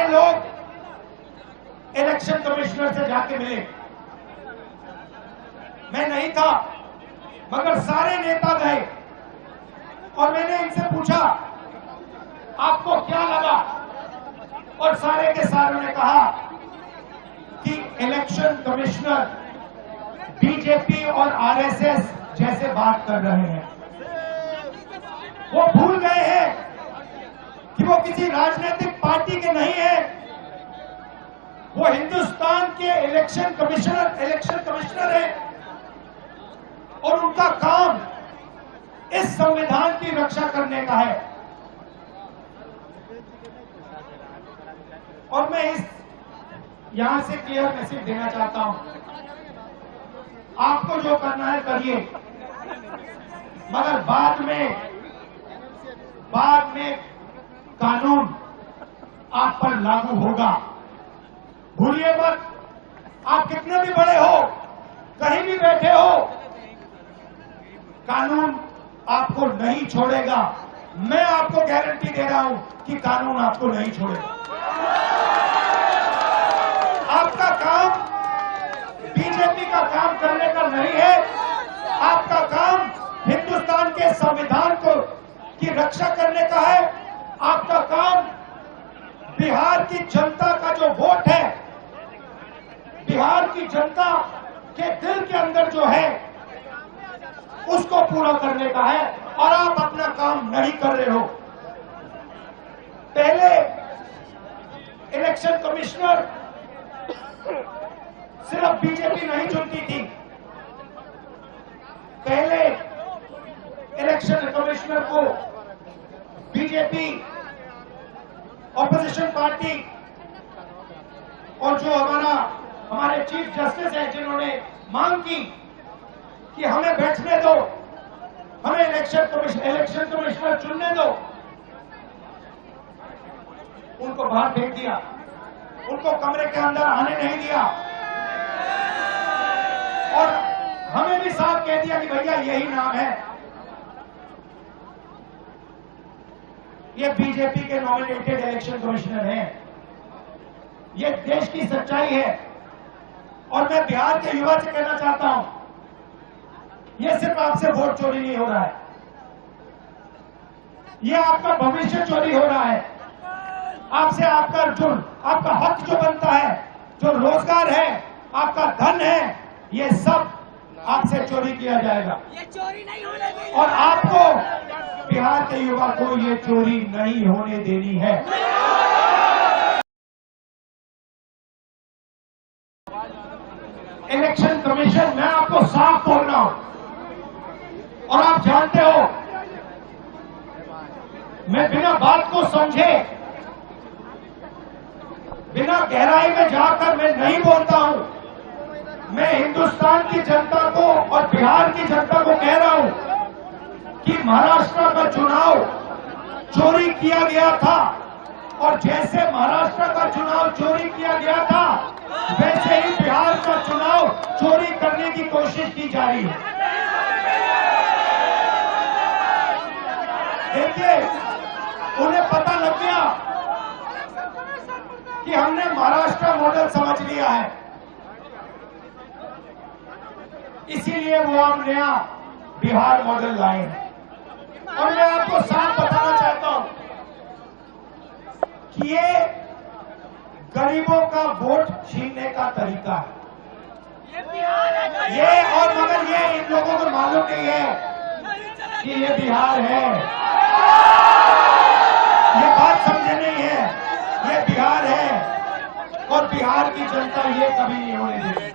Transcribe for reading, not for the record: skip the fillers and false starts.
सारे लोग election commissioner से जाके मिले। मैं नहीं था, मगर सारे नेता गए और मैंने इनसे पूछा आपको क्या लगा, और सारे के सारों ने कहा कि इलेक्शन कमिश्नर बीजेपी और आरएसएस जैसे बात कर रहे हैं। वो भूल गए हैं कि वो किसी राजनीतिक पार्टी के नहीं है, वो हिंदुस्तान के इलेक्शन कमिश्नर है और उनका काम इस संविधान की रक्षा करने का है। और मैं यहां से क्लियर मैसेज देना चाहता हूं, आपको जो करना है करिए, मगर बाद में कानून आप पर लागू होगा। भूलिए मत, आप कितने भी बड़े हो, कहीं भी बैठे हो, कानून आपको नहीं छोड़ेगा। मैं आपको गारंटी दे रहा हूं कि कानून आपको नहीं छोड़ेगा। आपका काम बीजेपी का काम करने का नहीं है, आपका काम हिंदुस्तान के संविधान की रक्षा करने का है। आपका काम बिहार की जनता का जो वोट है, बिहार की जनता के दिल के अंदर जो है, उसको पूरा करने का है, और आप अपना काम नहीं कर रहे हो। पहले इलेक्शन कमिश्नर सिर्फ बीजेपी नहीं चुनती थी, पहले इलेक्शन कमिश्नर को बीजेपी, ऑपोजिशन पार्टी और जो हमारे चीफ जस्टिस हैं जिन्होंने मांग की कि हमें बैठने दो, हमें इलेक्शन कमिश्नर चुनने दो, उनको बाहर फेंक दिया, उनको कमरे के अंदर आने नहीं दिया, और हमें भी साफ कह दिया कि भैया यही नाम है, ये बीजेपी के नॉमिनेटेड इलेक्शन कमिश्नर हैं। ये देश की सच्चाई है। और मैं बिहार के युवा से कहना चाहता हूं, ये सिर्फ आपसे वोट चोरी नहीं हो रहा है, ये आपका भविष्य चोरी हो रहा है। आपसे आपका हक जो बनता है, जो रोजगार है, आपका धन है, ये सब आपसे चोरी किया जाएगा। ये चोरी नहीं होने देनी, और आपको, बिहार के युवा को, ये चोरी नहीं होने देनी है। इलेक्शन कमीशन, मैं आपको साफ बोल रहा हूं, और आप जानते हो मैं बिना बात को समझे, बिना गहराई में जाकर मैं नहीं बोलता हूं। मैं हिंदुस्तान की जनता को और बिहार की जनता को कह रहा हूं कि महाराष्ट्र का चुनाव चोरी किया गया था, और जैसे महाराष्ट्र का चुनाव चोरी किया गया था, वैसे ही बिहार का चुनाव चोरी करने की कोशिश की जा रही है। देखिए, उन्हें पता लग गया कि हमने महाराष्ट्र मॉडल समझ लिया है, इसीलिए वो हम नया बिहार मॉडल लाए हैं। और मैं आपको साफ बताना चाहता हूं कि ये गरीबों का वोट छीनने का तरीका है, ये, और मगर ये इन लोगों को मालूम नहीं है कि ये बिहार है। ये बात समझे नहीं है, ये बिहार है, और बिहार की जनता ये कभी नहीं होने देगी।